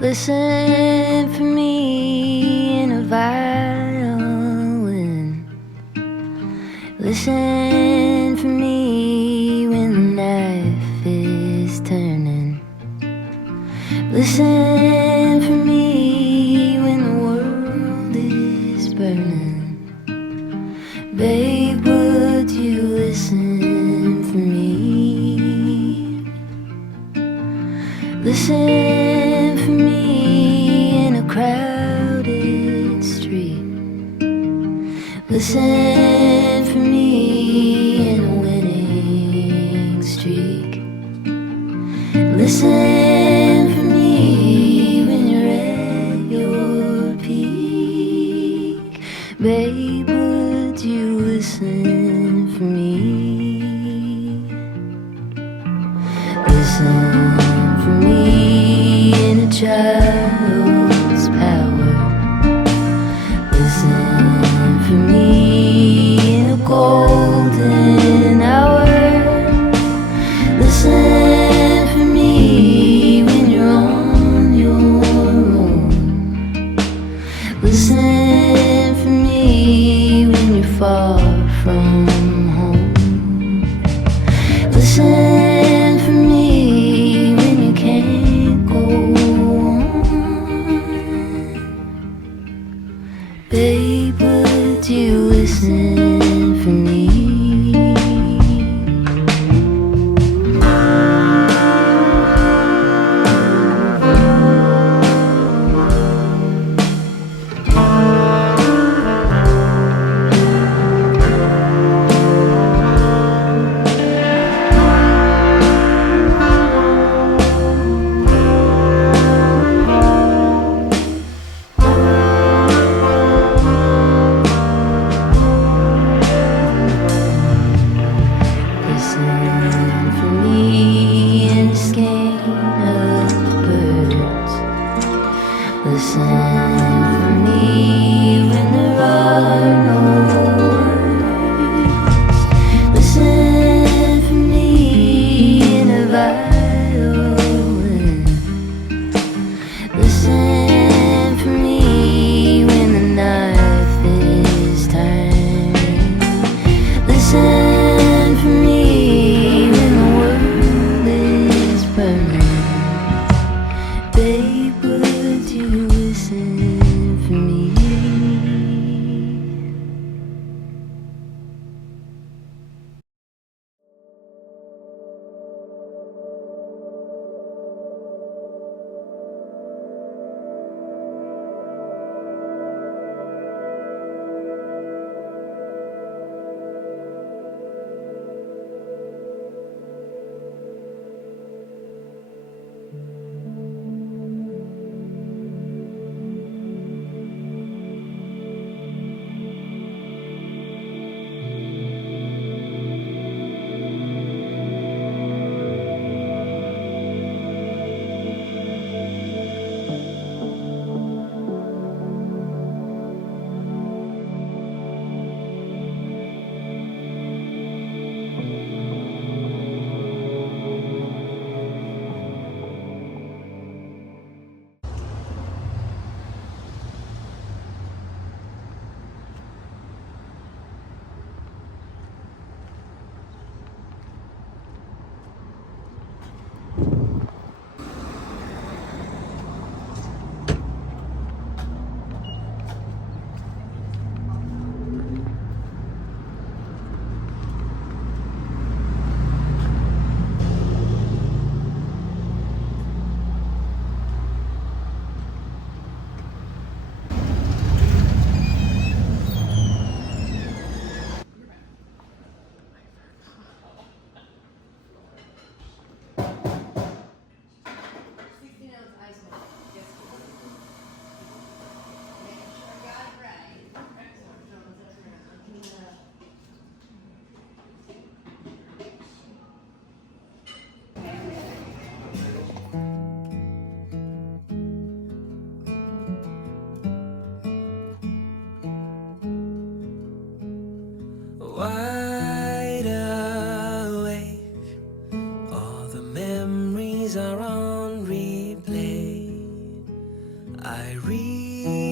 Listen for me in a violin. Listen for me when the knife is turning. Listen for me when the world is burning. Babe, would you listen for me? Listen for me in a crowded street. Listen for me in a winning streak. Listen for me when you're at your peak. Babe, would you listen for me? Listen for me in a child's power. Listen for me in a golden hour. Listen for me when you're on your own. Listen for me when you're far from home. Listen for me when you can't go on. Babe, would you listen for me? Listen for me in a skein of birds. Listen for me when there are no words. Listen for me in a violin. Listen for me when the knife is turning. Listen for me when the world is burning. Babe, would you listen?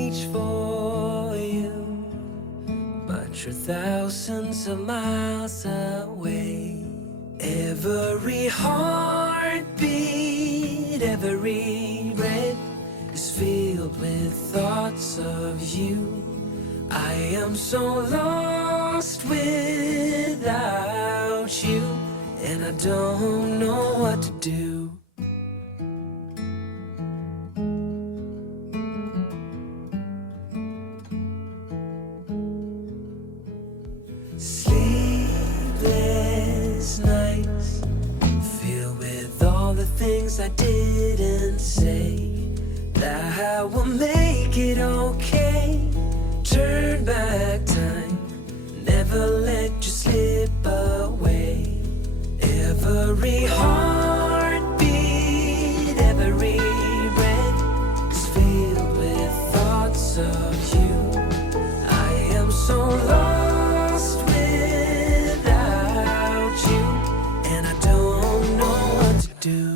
reach for you, but you're thousands of miles away. Every heartbeat, every breath is filled with thoughts of you. I am so lost without you, and I don't know what to do. Sleepless nights, filled with all the things I didn't say, that I will make it okay. Turn back time, never let you slip away. Every heartbeat, every breath is filled with thoughts of you. I am so lost without you, and I don't know what to do.